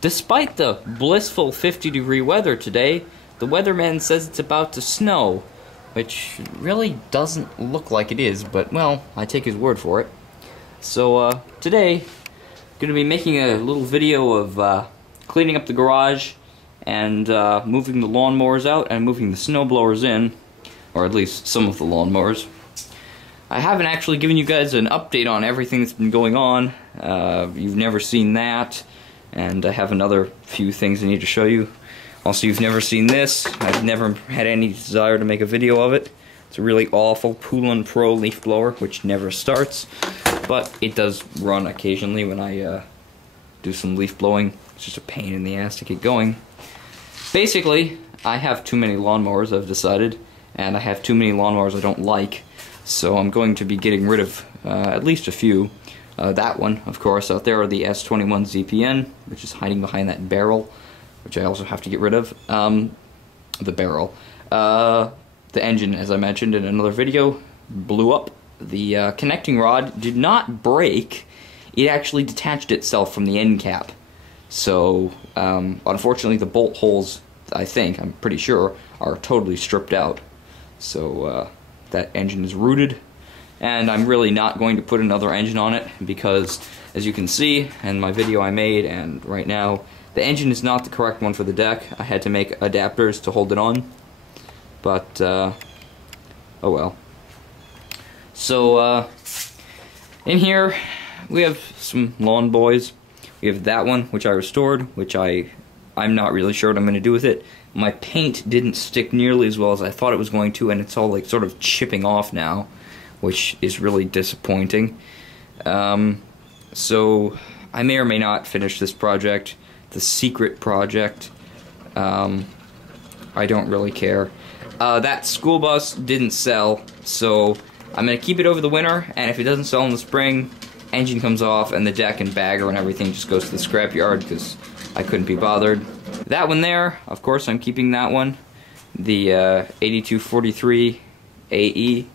Despite the blissful 50-degree weather today, the weatherman says it's about to snow, which really doesn't look like it is, but, well, I take his word for it. So, today, I'm going to be making a little video of cleaning up the garage and moving the lawnmowers out and moving the snowblowers in, or at least some of the lawnmowers. I haven't actually given you guys an update on everything that's been going on. You've never seen that, and I have another few things I need to show you. Also, you've never seen this. I've never had any desire to make a video of it. It's a really awful Poulan Pro leaf blower, which never starts, but it does run occasionally when I do some leaf blowing. It's just a pain in the ass to get going. Basically, I have too many lawnmowers, I've decided, and I have too many lawnmowers I don't like, so I'm going to be getting rid of at least a few. That one, of course, out there are the S21 ZPN, which is hiding behind that barrel, which I also have to get rid of. The barrel. The engine, as I mentioned in another video, blew up. The connecting rod did not break. It actually detached itself from the end cap. So, unfortunately, the bolt holes, I'm pretty sure, are totally stripped out. So, that engine is rooted. And I'm really not going to put another engine on it because, as you can see in my video I made and right now, the engine is not the correct one for the deck. I had to make adapters to hold it on. But, oh well. So, in here, we have some lawn boys. We have that one, which I restored, which I'm not really sure what I'm going to do with it. My paint didn't stick nearly as well as I thought it was going to, and it's all, like, sort of chipping off now, which is really disappointing. So, I may or may not finish this project. The secret project. I don't really care. That school bus didn't sell, so I'm going to keep it over the winter, and if it doesn't sell in the spring, engine comes off, and the deck and bagger and everything just goes to the scrapyard, because I couldn't be bothered. That one there, of course, I'm keeping that one. The 8243 AE.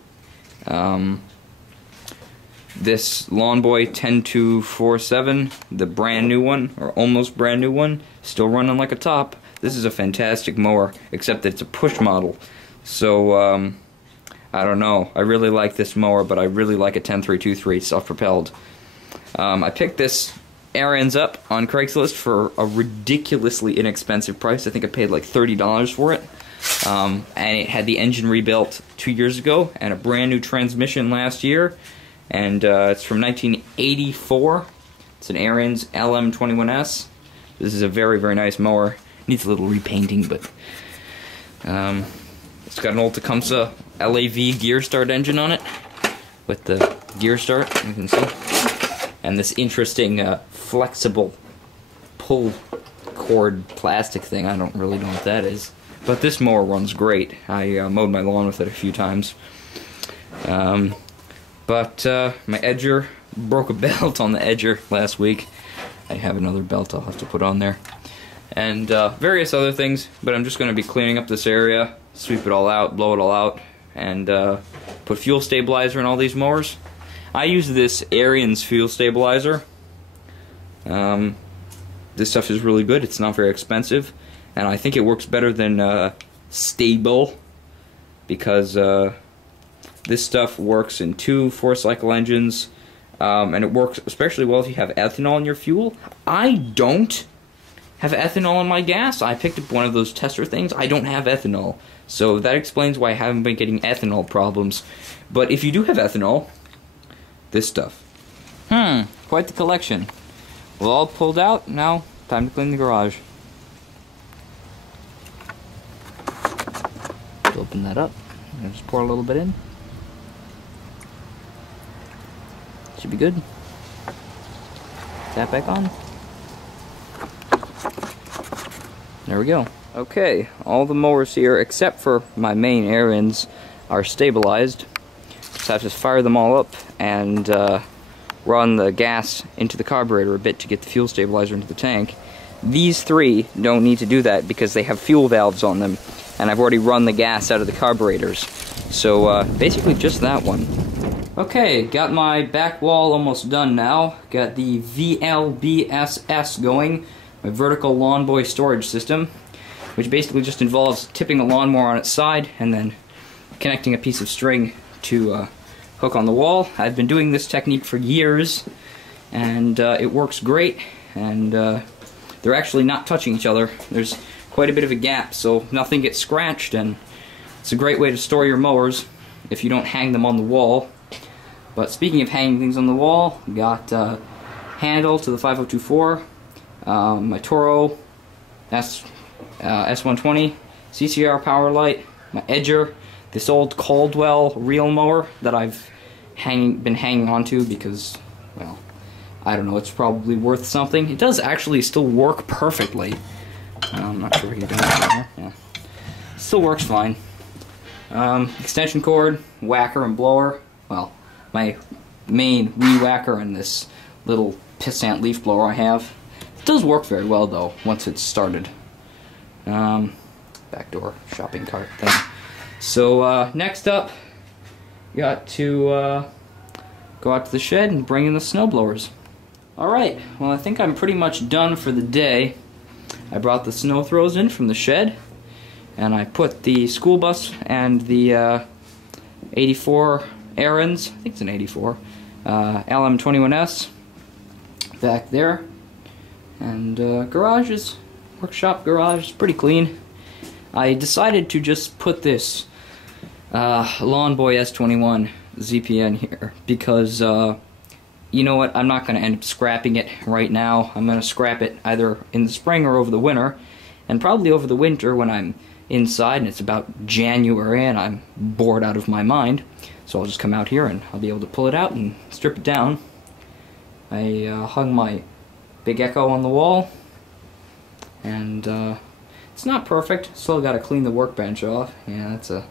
This Lawn Boy 10247, the brand new one, or almost brand new one, still running like a top. This is a fantastic mower, except that it's a push model. So, I don't know. I really like this mower, but I really like a 10323 self-propelled. I picked this Ariens up on Craigslist for a ridiculously inexpensive price. I think I paid like $30 for it. And it had the engine rebuilt 2 years ago, and a brand new transmission last year. And it's from 1984. It's an Ariens LM21S. This is a very, very nice mower. Needs a little repainting, but it's got an old Tecumseh LAV gear start engine on it with the gear start, you can see, and this interesting flexible pull cord plastic thing. I don't really know what that is, but this mower runs great. I mowed my lawn with it a few times. But my edger broke a belt on the edger last week. I have another belt I'll have to put on there. And various other things, but I'm just going to be cleaning up this area, sweep it all out, blow it all out, and put fuel stabilizer in all these mowers. I use this Ariens fuel stabilizer. This stuff is really good. It's not very expensive, and I think it works better than Stable, because this stuff works in 2 4-cycle engines, and it works especially well if you have ethanol in your fuel. I don't have ethanol in my gas. I picked up one of those tester things. I don't have ethanol, so that explains why I haven't been getting ethanol problems. But if you do have ethanol, this stuff. Quite the collection. Well, all pulled out. Now, time to clean the garage. Open that up. And just pour a little bit in. Should be good. Tap back on. There we go. Okay, all the mowers here, except for my main Ariens, are stabilized. So I have to fire them all up and run the gas into the carburetor a bit to get the fuel stabilizer into the tank. These 3 don't need to do that because they have fuel valves on them, and I've already run the gas out of the carburetors. So basically just that one. Okay, got my back wall almost done now. Got the VLBSS going. my vertical lawn boy storage system, which basically just involves tipping the lawnmower on its side and then connecting a piece of string to hook on the wall. I've been doing this technique for years, and it works great, and they're actually not touching each other. There's quite a bit of a gap, so nothing gets scratched, and it's a great way to store your mowers if you don't hang them on the wall. But speaking of hanging things on the wall, we got handle to the 5024, my Toro S120, CCR power light, my edger, this old Caldwell reel mower that I've been hanging on to because, well, I don't know, it's probably worth something. It does actually still work perfectly. I'm not sure what you're doing here. Yeah. Still works fine. Extension cord, whacker and blower. Well, my main weed whacker and this little pissant leaf blower I have. It does work very well though, once it's started. Backdoor shopping cart thing. So next up, got to go out to the shed and bring in the snow blowers. Alright, well I think I'm pretty much done for the day. I brought the snow throws in from the shed, and I put the school bus and the 84 Ariens, I think it's an 84, LM21S back there. And workshop garage is pretty clean. I decided to just put this Lawn Boy S21 ZPN here because you know what, I'm not going to end up scrapping it right now. I'm going to scrap it either in the spring or over the winter, and probably over the winter when I'm inside and it's about January and I'm bored out of my mind. So I'll just come out here and I'll be able to pull it out and strip it down. I hung my Big Echo on the wall, and it's not perfect. Still got to clean the workbench off. Yeah, that's a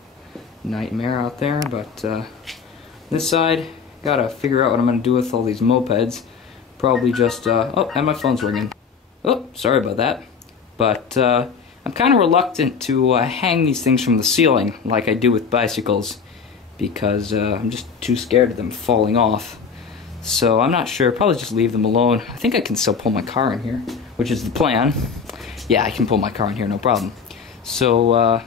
nightmare out there, but this side, gotta figure out what I'm gonna do with all these mopeds. Probably just, oh, and my phone's ringing. Oh, sorry about that. But I'm kind of reluctant to hang these things from the ceiling like I do with bicycles because I'm just too scared of them falling off. So I'm not sure, probably just leave them alone. I think I can still pull my car in here, which is the plan. Yeah, I can pull my car in here, no problem. So,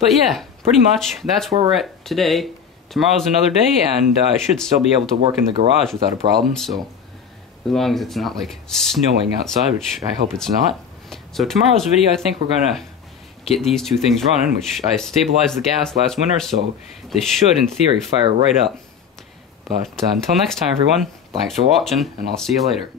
but yeah, pretty much that's where we're at today. Tomorrow's another day, and I should still be able to work in the garage without a problem, so as long as it's not like snowing outside, which I hope it's not. So tomorrow's video, I think we're gonna get these two things running, which I stabilized the gas last winter, so they should, in theory, fire right up. But until next time, everyone, thanks for watching, and I'll see you later.